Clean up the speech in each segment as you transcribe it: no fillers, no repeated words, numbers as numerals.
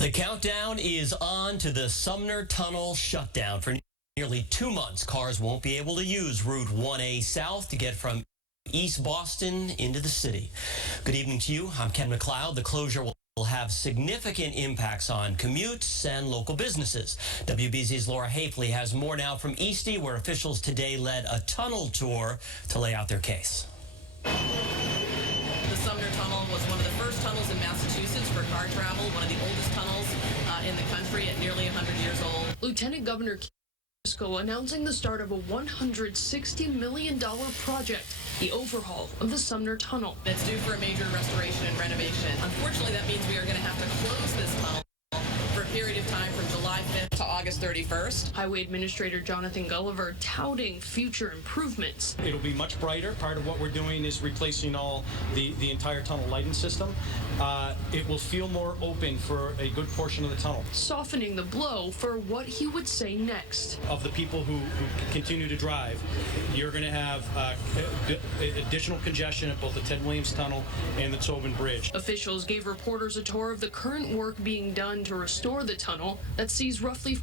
The countdown is on to the Sumner Tunnel shutdown. For nearly 2 months, cars won't be able to use Route 1A South to get from East Boston into the city. Good evening to you. I'm Ken McLeod. The closure will have significant impacts on commutes and local businesses. WBZ's Laura Hafley has more now from Eastie, where officials today led a tunnel tour to lay out their case. The Sumner Tunnel was one of the first tunnels in Massachusetts for car travel, one of the oldest tunnels in the country at nearly 100 years old. Lieutenant Governor announcing the start of a $160 million project, the overhaul of the Sumner Tunnel. It's due for a major restoration and renovation. Unfortunately, that means we are going to have to close this tunnel for a period of time from July 5th to August 31st. Highway Administrator Jonathan Gulliver touting future improvements. It'll be much brighter. Part of what we're doing is replacing all the entire tunnel lighting system. It will feel more open for a good portion of the tunnel. Softening the blow for what he would say next. Of the people who continue to drive, you're going to have additional congestion at both the Ted Williams Tunnel and the Tobin Bridge. Officials gave reporters a tour of the current work being done to restore the tunnel that sees roughly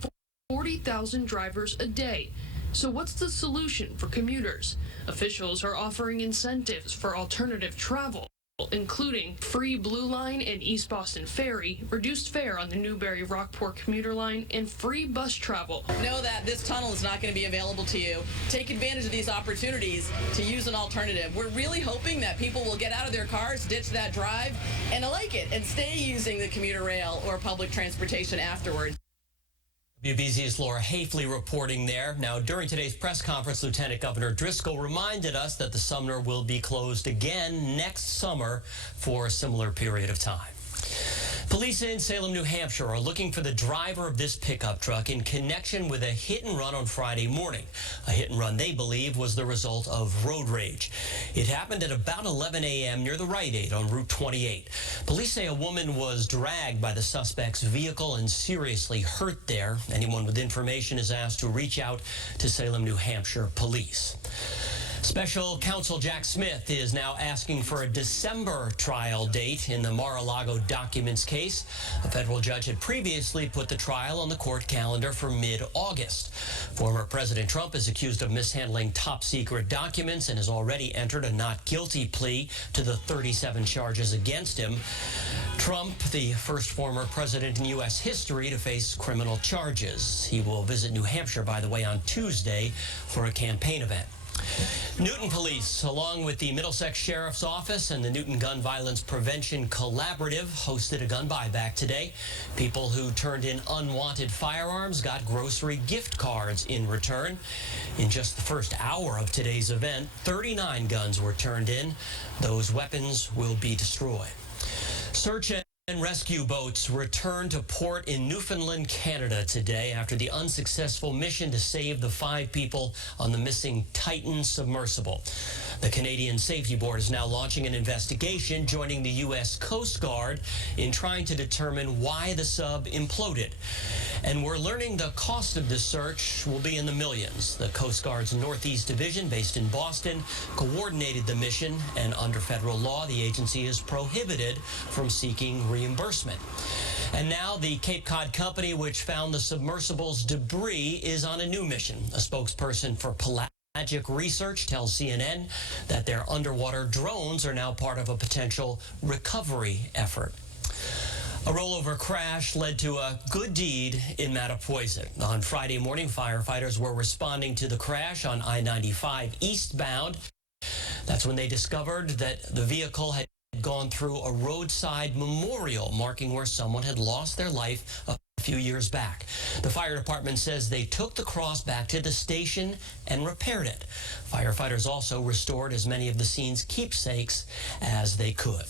40,000 drivers a day. So what's the solution for commuters? Officials are offering incentives for alternative travel, including free Blue Line and East Boston Ferry, reduced fare on the Newberry-Rockport commuter line, and free bus travel. Know that this tunnel is not going to be available to you. Take advantage of these opportunities to use an alternative. We're really hoping that people will get out of their cars, ditch that drive, and like it, and stay using the commuter rail or public transportation afterwards. WBZ's Laura Hafley reporting there. Now, during today's press conference, Lieutenant Governor Driscoll reminded us that the Sumner will be closed again next summer for a similar period of time. Police in Salem, New Hampshire are looking for the driver of this pickup truck in connection with a hit and run on Friday morning. A hit and run they believe was the result of road rage. It happened at about 11 a.m. near the Rite Aid on Route 28. Police say a woman was dragged by the suspect's vehicle and seriously hurt there. Anyone with information is asked to reach out to Salem, New Hampshire police. Special Counsel Jack Smith is now asking for a December trial date in the Mar-a-Lago documents case. A federal judge had previously put the trial on the court calendar for mid-August. Former President Trump is accused of mishandling top-secret documents and has already entered a not guilty plea to the 37 charges against him. Trump, the first former president in U.S. history to face criminal charges. He will visit New Hampshire, by the way, on Tuesday for a campaign event. Newton Police, along with the Middlesex Sheriff's Office and the Newton Gun Violence Prevention Collaborative, hosted a gun buyback today. People who turned in unwanted firearms got grocery gift cards in return. In just the first hour of today's event, 39 guns were turned in. Those weapons will be destroyed. Search and rescue boats returned to port in Newfoundland, Canada today after the unsuccessful mission to save the 5 people on the missing Titan submersible. The Canadian Safety Board is now launching an investigation, joining the U.S. Coast Guard in trying to determine why the sub imploded. And we're learning the cost of this search will be in the millions. The Coast Guard's Northeast Division, based in Boston, coordinated the mission, and under federal law, the agency is prohibited from seeking reimbursement. And now the Cape Cod company, which found the submersible's debris, is on a new mission. A spokesperson for Pelagic Research tells CNN that their underwater drones are now part of a potential recovery effort. A rollover crash led to a good deed in Mattapoisett. On Friday morning, firefighters were responding to the crash on I-95 eastbound. That's when they discovered that the vehicle had gone through a roadside memorial marking where someone had lost their life a few years back. The fire department says they took the cross back to the station and repaired it. Firefighters also restored as many of the scene's keepsakes as they could.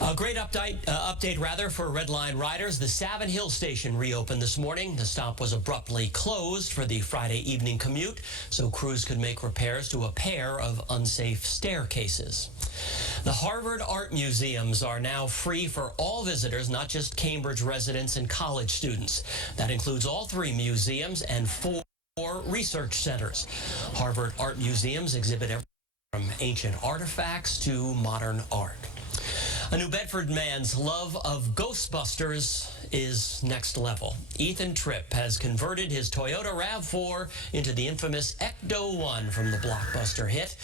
A great update for Red Line riders. The Savin Hill station reopened this morning. The stop was abruptly closed for the Friday evening commute, so crews could make repairs to a pair of unsafe staircases. The Harvard Art Museums are now free for all visitors, not just Cambridge residents and college students. That includes all 3 museums and 4 research centers. Harvard Art Museums exhibit everything from ancient artifacts to modern art. A New Bedford man's love of Ghostbusters is next level. Ethan Tripp has converted his Toyota RAV4 into the infamous Ecto-1 from the blockbuster hit.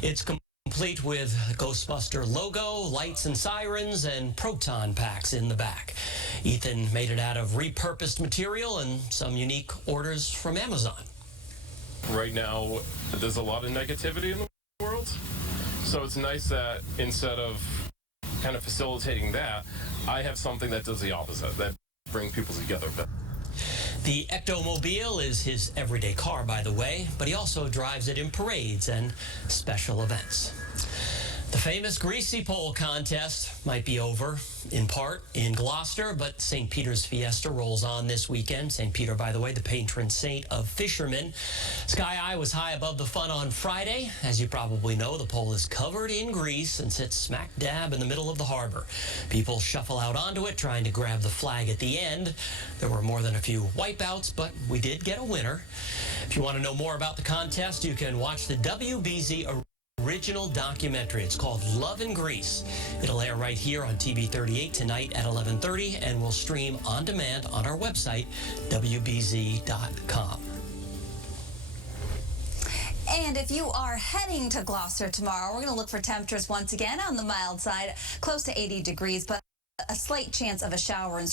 It's complete with Ghostbuster logo, lights and sirens, and proton packs in the back. Ethan made it out of repurposed material and some unique orders from Amazon. Right now, there's a lot of negativity in the world, so it's nice that instead of kind of facilitating that, I have something that does the opposite, that brings people together. The Ectomobile is his everyday car, by the way, but he also drives it in parades and special events. The famous Greasy Pole contest might be over, in part, in Gloucester, but St. Peter's Fiesta rolls on this weekend. St. Peter, by the way, the patron saint of fishermen. Sky High was high above the fun on Friday. As you probably know, the pole is covered in grease and sits smack dab in the middle of the harbor. People shuffle out onto it, trying to grab the flag at the end. There were more than a few wipeouts, but we did get a winner. If you want to know more about the contest, you can watch the WBZ original documentary. It's called Love in Grease. It'll air right here on TV 38 tonight at 11:30 and will stream on demand on our website, WBZ.com. And if you are heading to Gloucester tomorrow, we're going to look for temperatures once again on the mild side, close to 80 degrees, but a slight chance of a shower and